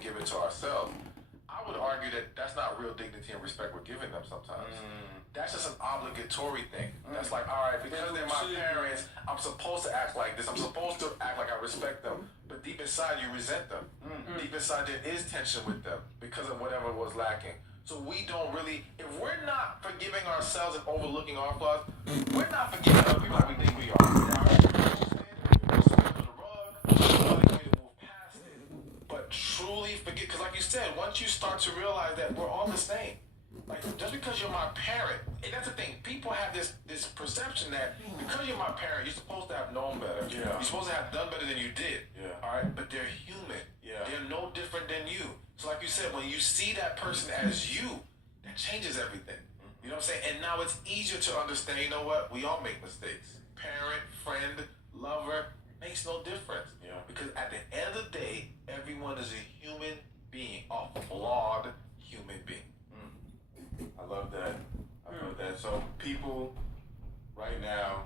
and give it to ourselves. I would argue that that's not real dignity and respect we're giving them sometimes. That's just an obligatory thing. That's like, all right, because they're my parents, I'm supposed to act like this. I'm supposed to act like I respect them. But deep inside, you resent them. Deep inside, there is tension with them because of whatever was lacking. So we don't really, if we're not forgiving ourselves and overlooking our flaws, we're not forgiving other people like we think we are. But truly forget, because like you said, once you start to realize that we're all the same. Like, just because you're my parent, and that's the thing, people have this perception that because you're my parent, you're supposed to have known better. Yeah. You're supposed to have done better than you did. Yeah. All right? But they're human. Yeah. They're no different than you. So like you said, when you see that person as you, that changes everything. You know what I'm saying? And now it's easier to understand, you know what? We all make mistakes. Parent, friend, lover, makes no difference. Yeah. Because at the end of the day, everyone is a human being, a flawed human being. I love that. I love that. So people right now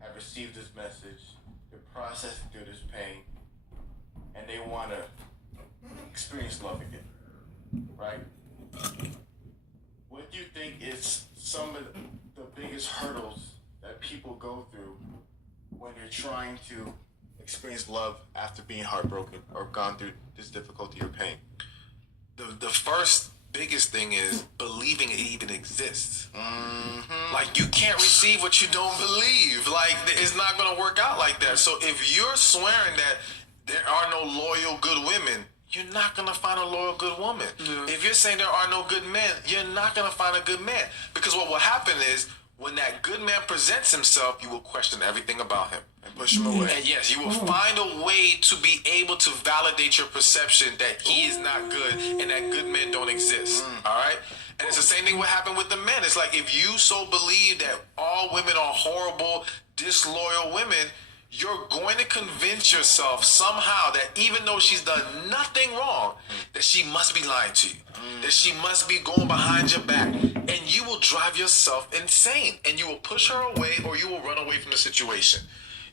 have received this message, they're processing through this pain, and they want to experience love again, right? What do you think is some of the biggest hurdles that people go through when you're trying to experience love after being heartbroken or gone through this difficulty or pain? The first biggest thing is believing it even exists. Like, you can't receive what you don't believe. Like, it's not going to work out like that. So if you're swearing that there are no loyal good women, you're not going to find a loyal good woman. If you're saying there are no good men, you're not going to find a good man. Because what will happen is, when that good man presents himself, you will question everything about him and push him away. And yes, you will find a way to be able to validate your perception that he is not good and that good men don't exist. All right? And it's the same thing what happened with the men. It's like, if you so believe that all women are horrible, disloyal women, you're going to convince yourself somehow that even though she's done nothing wrong, that she must be lying to you, that she must be going behind your back, and you will drive yourself insane, and you will push her away or you will run away from the situation.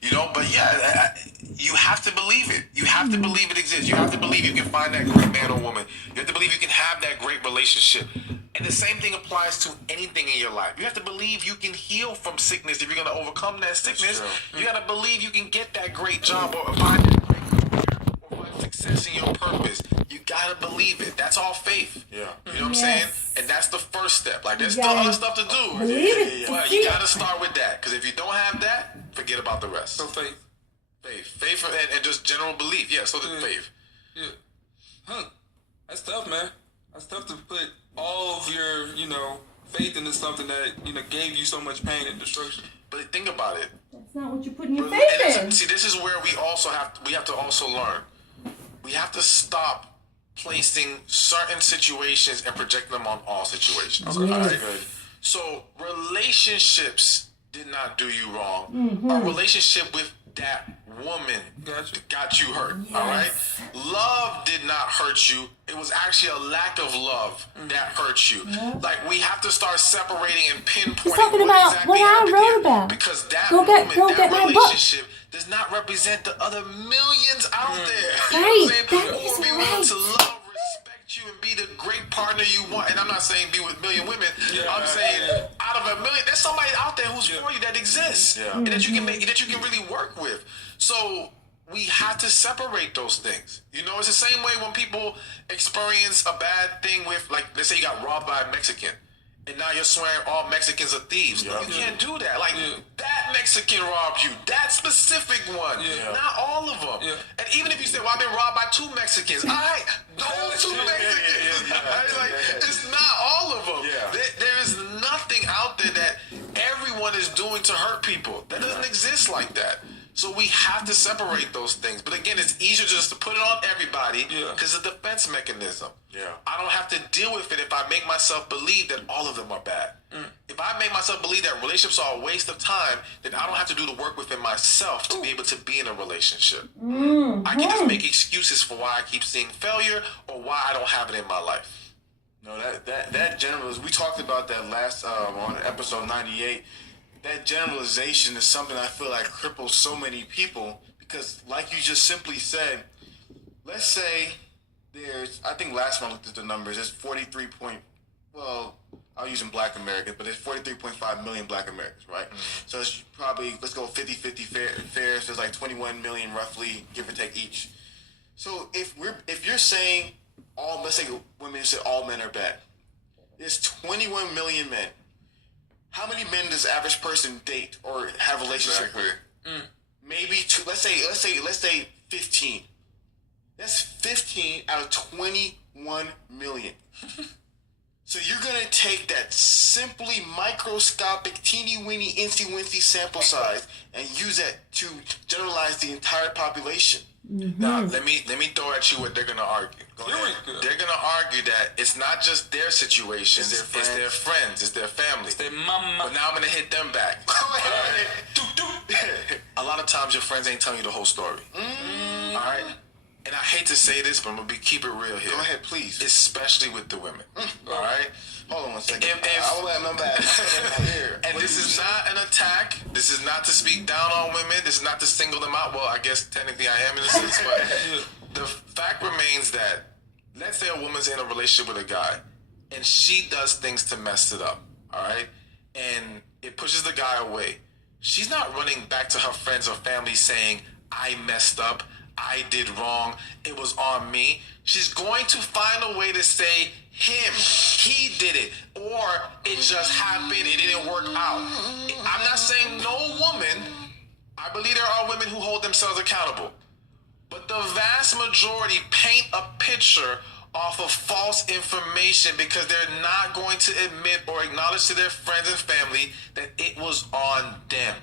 You know, but yeah, you have to believe it. You have to believe it exists. You have to believe you can find that great man or woman. You have to believe you can have that great relationship. And the same thing applies to anything in your life. You have to believe you can heal from sickness if you're going to overcome that sickness. You got to believe you can get that great job or find that great career or find success in your purpose. You got to believe it. That's all faith. Yeah. You know what I'm saying? And that's the first step. Like, there's still other stuff to do. Believe it. But you got to start with that. Because if you don't have that, forget about the rest. So faith. Faith and just general belief. Yeah, so the faith. Yeah. That's tough, man. That's tough to put all of your, faith into something that, gave you so much pain and destruction. But think about it. That's not what you're putting your faith in. See, this is where we have to also learn. We have to stop placing certain situations and projecting them on all situations. Yes. All right? So relationships did not do you wrong. A relationship with that woman got you hurt. All right? Love did not hurt you. It was actually a lack of love that hurt you. Like, we have to start separating and pinpointing He's talking about exactly what I wrote about. Because that that relationship does not represent the other millions out there. You know what I'm saying? People will be willing to love, respect you, and be the great partner you want. And I'm not saying be with a million women. I'm saying out of a million, there's somebody out there who's for you that exists and that you can really work with. So we have to separate those things. You know, it's the same way when people experience a bad thing with, like, let's say you got robbed by a Mexican, and now you're swearing all Mexicans are thieves. No, you can't do that. Like, that Mexican robbed you. That specific one. Not all of them. And even if you say, well, I've been robbed by two Mexicans. Those two Mexicans. Like, it's not all of them. There is nothing out there that everyone is doing to hurt people. That doesn't exist like that. So we have to separate those things. But again, it's easier just to put it on everybody because it's a defense mechanism. I don't have to deal with it if I make myself believe that all of them are bad. If I make myself believe that relationships are a waste of time, then I don't have to do the work within myself to be able to be in a relationship. I can just make excuses for why I keep seeing failure or why I don't have it in my life. No, that general, we talked about that last on episode 98. That generalization is something I feel like cripples so many people because, like you just simply said, let's say I think last month I looked at the numbers. There's 43 point. Well, I'm using Black Americans, but there's 43.5 million Black Americans, right? So it's probably, let's go 50-50 fair. So there's like 21 million roughly, give or take each. So if you're saying let's say women say all men are bad. There's 21 million men. How many men does the average person date or have a relationship with? Maybe two. Let's say 15. That's 15 out of 21 million. So you're gonna take that simply microscopic, teeny-weeny, incy-wincy sample size and use that to generalize the entire population. Now, let me throw at you what they're gonna argue. Go ahead. They're gonna argue that it's not just their situation, it's their friends, it's their family. It's their mama. But now I'm gonna hit them back. Go ahead. A lot of times your friends ain't telling you the whole story. All right? And I hate to say this, but I'm gonna keep it real here. Go ahead, please. Especially with the women. All right? Hold on one second. I will let them back. And this is not an attack. This is not to speak down on women. This is not to single them out. Well, I guess technically I am in a sense, but the fact remains that let's say a woman's in a relationship with a guy and she does things to mess it up, all right? And it pushes the guy away. She's not running back to her friends or family saying, I messed up, I did wrong, it was on me. She's going to find a way to say, he did it, or it just happened, it didn't work out. I'm not saying no woman, I believe there are women who hold themselves accountable, but the vast majority paint a picture off of false information because they're not going to admit or acknowledge to their friends and family that it was on them.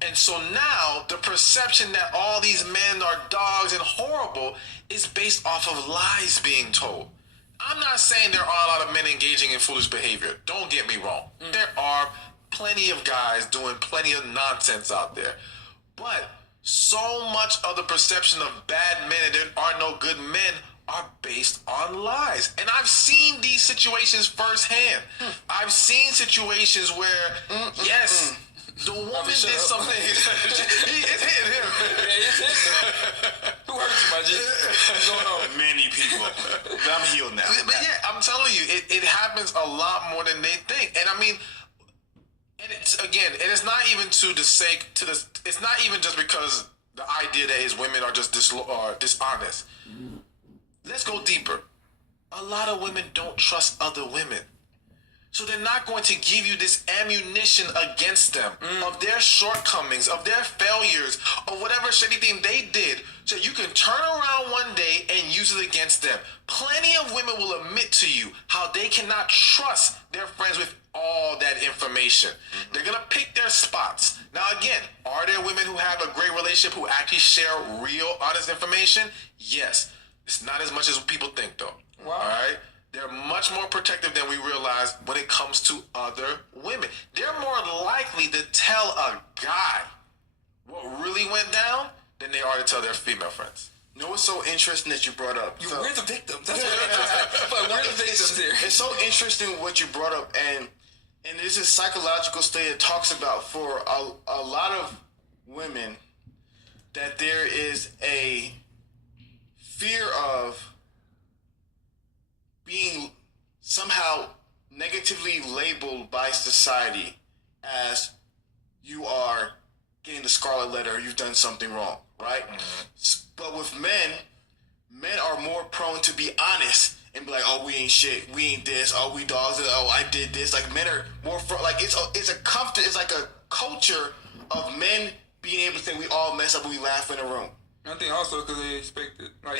And so now the perception that all these men are dogs and horrible is based off of lies being told. I'm not saying there are a lot of men engaging in foolish behavior. Don't get me wrong. There are plenty of guys doing plenty of nonsense out there. But so much of the perception of bad men and there are no good men are based on lies. And I've seen these situations firsthand. I've seen situations where, yes, the woman did something. It's hitting him. Yeah, it's hitting. Who hurt you, my G? What's going on? Many people. But I'm healed now. But yeah, I'm telling you, it happens a lot more than they think. And I mean, and it's again, it is not even it's not even just because the idea that his women are just dishonest. Let's go deeper. A lot of women don't trust other women. So they're not going to give you this ammunition against them of their shortcomings, of their failures, or whatever shitty thing they did, so you can turn around one day and use it against them. Plenty of women will admit to you how they cannot trust their friends with all that information. They're going to pick their spots. Now again, are there women who have a great relationship who actually share real, honest information? Yes. It's not as much as people think though. Wow. All right? They're much more protective than we realize when it comes to other women. They're more likely to tell a guy what really went down than they are to tell their female friends. You know what's so interesting that you brought up? We're the victims. That's what interesting. But we're the victims here. It's so interesting what you brought up, and there's a psychological study that talks about for a lot of women that there is a fear of being somehow negatively labeled by society as you are getting the scarlet letter, you've done something wrong, right? But with men are more prone to be honest and be like, oh, we ain't shit, we ain't this, oh, we dogs, oh, I did this. Like, men are more like it's like a culture of men being able to say we all mess up and we laugh in a room. I think also because they expect it. Like,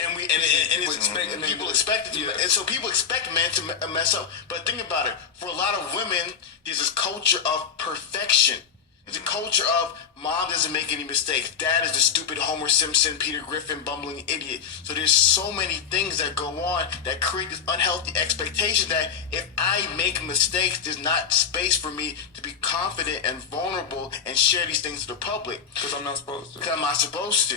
people expect it to. And so people expect men to mess up. But think about it. For a lot of women, there's this culture of perfection. There's a culture of mom doesn't make any mistakes. Dad is the stupid Homer Simpson, Peter Griffin, bumbling idiot. So there's so many things that go on that create this unhealthy expectation that if I make mistakes, there's not space for me to be confident and vulnerable and share these things to the public. Because I'm not supposed to. Because I'm not supposed to.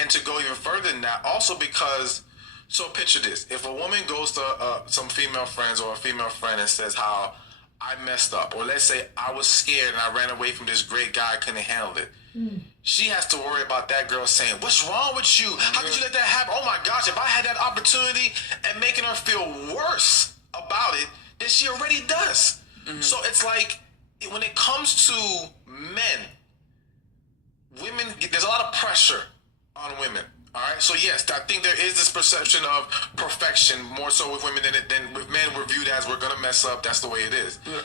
And to go even further than that, also because, so picture this. If a woman goes to some female friends or a female friend and says how I messed up, or let's say I was scared and I ran away from this great guy, I couldn't handle it. She has to worry about that girl saying, "What's wrong with you? How could you let that happen? Oh my gosh, if I had that opportunity," and making her feel worse about it than she already does. So it's like, when it comes to men, women, there's a lot of pressure on women. All right, so yes, I think there is this perception of perfection more so with women than with men. We're viewed as we're gonna mess up. That's the way it is. Yeah.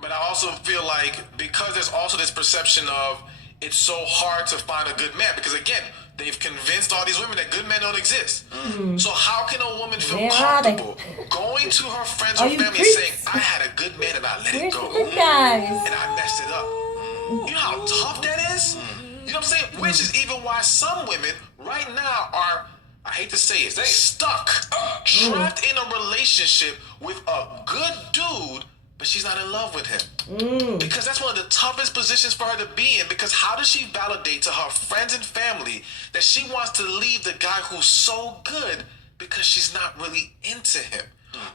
But I also feel like, because there's also this perception of it's so hard to find a good man, because again, they've convinced all these women that good men don't exist. So how can a woman feel comfortable going to her friends or family saying, "I had a good man and I let it go, and I messed it up"? You know how tough that is? You know what I'm saying? Which is even why some women right now are, I hate to say it, stuck, trapped in a relationship with a good dude, but she's not in love with him. Because that's one of the toughest positions for her to be in, because how does she validate to her friends and family that she wants to leave the guy who's so good because she's not really into him?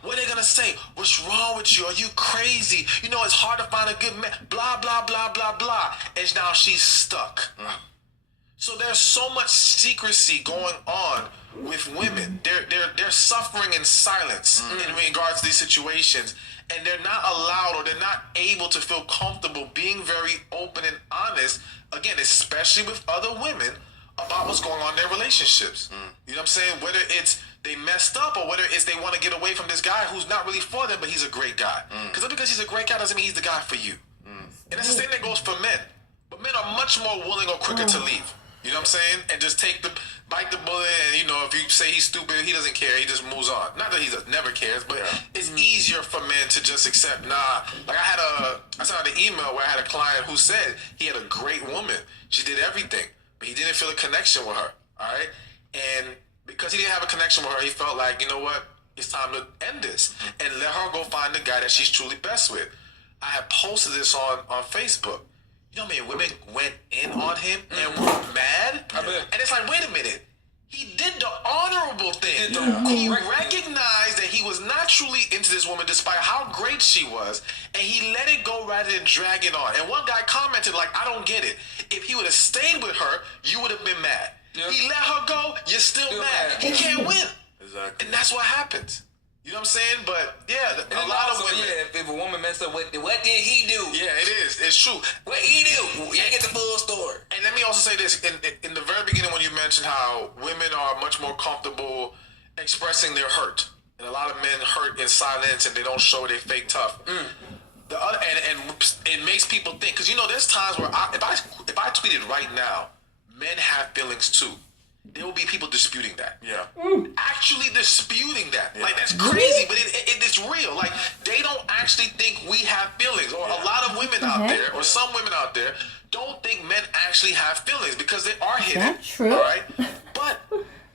What are they gonna say? "What's wrong with you? Are you crazy? You know, it's hard to find a good man, blah, blah, blah, blah, blah." And now she's stuck. So there's so much secrecy going on with women. They're suffering in silence in regards to these situations, and they're not allowed, or they're not able to feel comfortable being very open and honest, again, especially with other women, about what's going on in their relationships. You know what I'm saying? Whether it's they messed up, or whether it's they want to get away from this guy who's not really for them, but he's a great guy. Because he's a great guy doesn't mean he's the guy for you. And it's the same that goes for men. But men are much more willing or quicker to leave. You know what I'm saying? And just bite the bullet, and you know, if you say he's stupid, he doesn't care, he just moves on. Not that he never cares, but it's easier for men to just accept, nah. Like I sent out an email where I had a client who said he had a great woman. She did everything, but he didn't feel a connection with her. All right? And because he didn't have a connection with her, he felt like, you know what? It's time to end this and let her go find the guy that she's truly best with. I had posted this on Facebook. You know, man, women went in on him and were mad. And it's like, wait a minute. He did the honorable thing. He recognized that he was not truly into this woman despite how great she was, and he let it go rather than drag it on. And one guy commented, like, "I don't get it. If he would have stayed with her, you would have been mad. He let her go, you're still mad. He can't win." Exactly. And that's what happens. You know what I'm saying? But yeah, a lot of women. Yeah, if a woman messed up, what did he do? Yeah, it is. It's true. What he do? You get the full story. And let me also say this: in the very beginning, when you mentioned how women are much more comfortable expressing their hurt, and a lot of men hurt in silence and they don't show they fake tough. The other, and it makes people think, because you know, there's times where if I tweeted right now, "Men have feelings too," there will be people disputing that. Yeah. Actually disputing that. Yeah. Like, that's crazy, but it's real. Like, they don't actually think we have feelings. Or a lot of women out there, or some women out there, don't think men actually have feelings because they are hidden. That's true. All right? But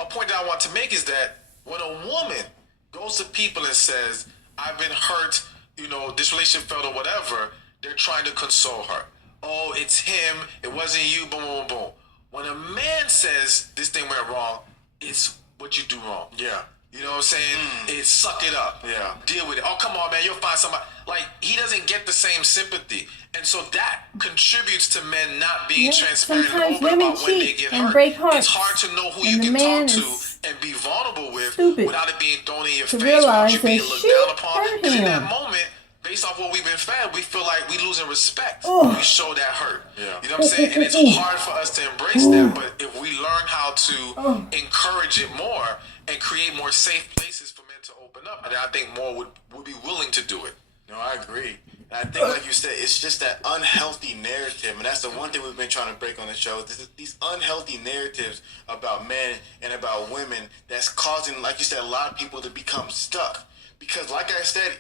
a point that I want to make is that when a woman goes to people and says, "I've been hurt, you know, this relationship failed," or whatever, they're trying to console her. "Oh, it's him. It wasn't you, boom, boom, boom." When a man says this thing went wrong, it's what you do wrong. Yeah. You know what I'm saying? It's suck it up. Yeah. Deal with it. Oh, come on, man. You'll find somebody. Like, he doesn't get the same sympathy. And so that contributes to men not being transparent and open about when they get hurt. Break hearts. It's hard to know who you can talk to and be vulnerable with without it being thrown in your face, without you being looked down upon. Because in that moment, based off what we've been fed, we feel like we losing respect when we show that hurt. Yeah. You know what I'm saying? And it's hard for us to embrace that, but if we learn how to encourage it more and create more safe places for men to open up, and I think more would be willing to do it. No, I agree. And I think, like you said, it's just that unhealthy narrative, and that's the one thing we've been trying to break on the show. These unhealthy narratives about men and about women that's causing, like you said, a lot of people to become stuck. Because, like I said,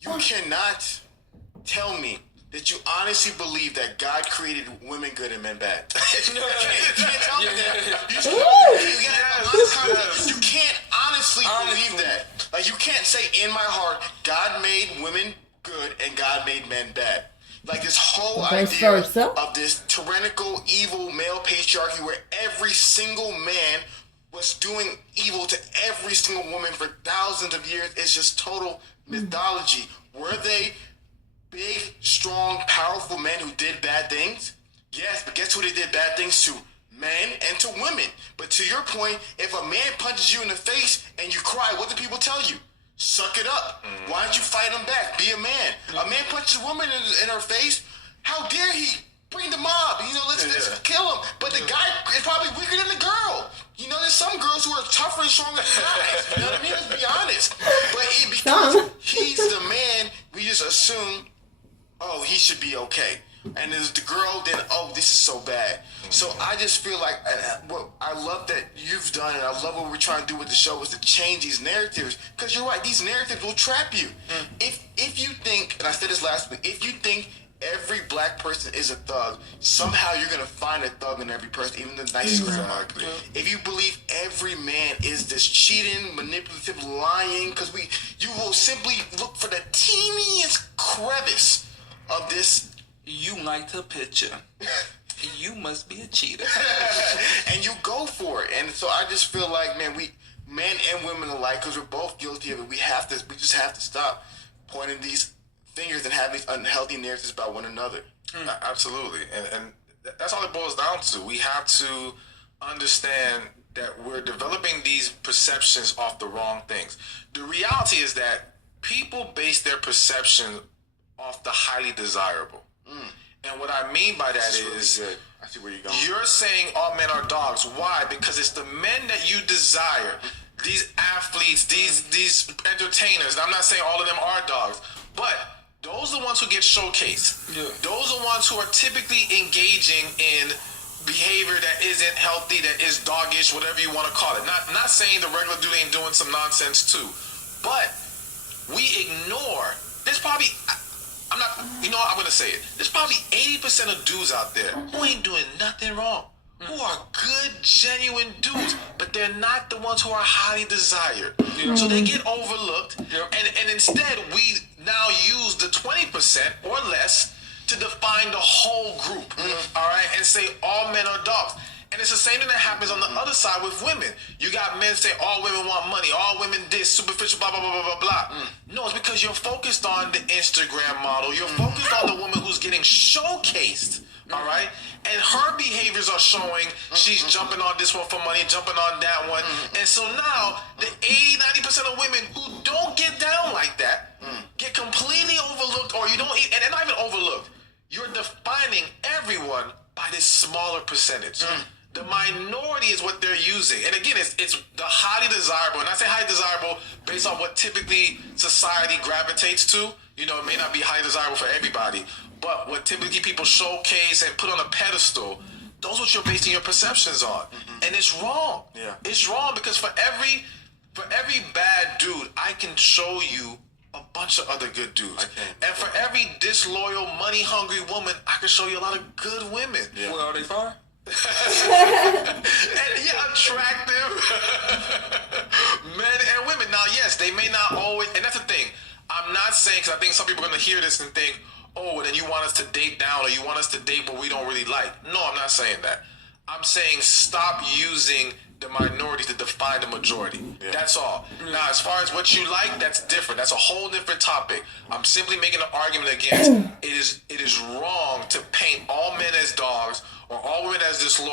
you cannot tell me that you honestly believe that God created women good and men bad. You can't tell me that. You can't honestly believe that. Like, you can't say in my heart, God made women good and God made men bad. Like, this whole idea of this tyrannical, evil male patriarchy where every single man was doing evil to every single woman for thousands of years is just total mythology. Were they big, strong, powerful men who did bad things? Yes, but guess who they did bad things to? Men and to women. But to your point, if a man punches you in the face and you cry, what do people tell you? Suck it up. Why don't you fight him back? Be a man. A man punches a woman in her face. How dare he? Bring the mob. Let's kill him. But the guy is probably weaker than the girl. There's some girls who are tougher and stronger than guys. You know what I mean? Let's be honest. But because he's the man, we just assume, oh, he should be okay. And there's the girl, then, oh, this is so bad. So I just feel like what I love that you've done, and I love what we're trying to do with the show, is to change these narratives. Because you're right, these narratives will trap you. If you think, and I said this last week, if you think every black person is a thug, somehow you're going to find a thug in every person, even the nicest grandma. If you believe every man is this cheating, manipulative, lying, because you will simply look for the teeniest crevice of this. You liked her picture. You must be a cheater. And you go for it. And so I just feel like, man, men and women alike, because we're both guilty of it, we just have to stop pointing these fingers and having these unhealthy narratives about one another. Absolutely. And that's all it boils down to. We have to understand that we're developing these perceptions off the wrong things. The reality is that people base their perception off the highly desirable. And what I mean by that is, really I see where you're going. You're saying all men are dogs. Why? Because it's the men that you desire. These athletes, these entertainers. I'm not saying all of them are dogs, but those are the ones who get showcased. Yeah. Those are the ones who are typically engaging in behavior that isn't healthy, that is doggish, whatever you want to call it. Not saying the regular dude ain't doing some nonsense too, but we ignore. There's probably, I'm going to say it. There's probably 80% of dudes out there who ain't doing nothing wrong, who are good, genuine dudes, but they're not the ones who are highly desired. Yeah. So they get overlooked, and instead we now use the 20% or less to define the whole group, all right, and say all men are dogs. And it's the same thing that happens on the other side with women. You got men say all women want money, all women this, superficial, blah, blah, blah, blah, blah, blah. No, it's because you're focused on the Instagram model. You're focused on the woman who's getting showcased, all right? And her behaviors are showing she's jumping on this one for money, jumping on that one. And so now the 80-90% of women who don't get down like that get completely overlooked, or you don't, and they're not even overlooked. You're defining everyone by this smaller percentage. The minority is what they're using. And again, it's the highly desirable. And I say highly desirable based on what typically society gravitates to. It may not be highly desirable for everybody, but what typically people showcase and put on a pedestal, those are what you're basing your perceptions on. And it's wrong. Yeah. It's wrong because for every bad dude, I can show you a bunch of other good dudes. And for every disloyal, money-hungry woman, I can show you a lot of good women. Yeah. Well, are they fine? And attractive men and women. Now, yes, they may not always, and that's the thing. I'm not saying, because I think some people are going to hear this and think, oh, well, then you want us to date down, or you want us to date what we don't really like. No, I'm not saying that. I'm saying stop using the minority to define the majority. Yeah. That's all. Now, as far as what you like, that's different. That's a whole different topic. I'm simply making an argument against it is wrong to paint all men as dogs or all women as disloyal.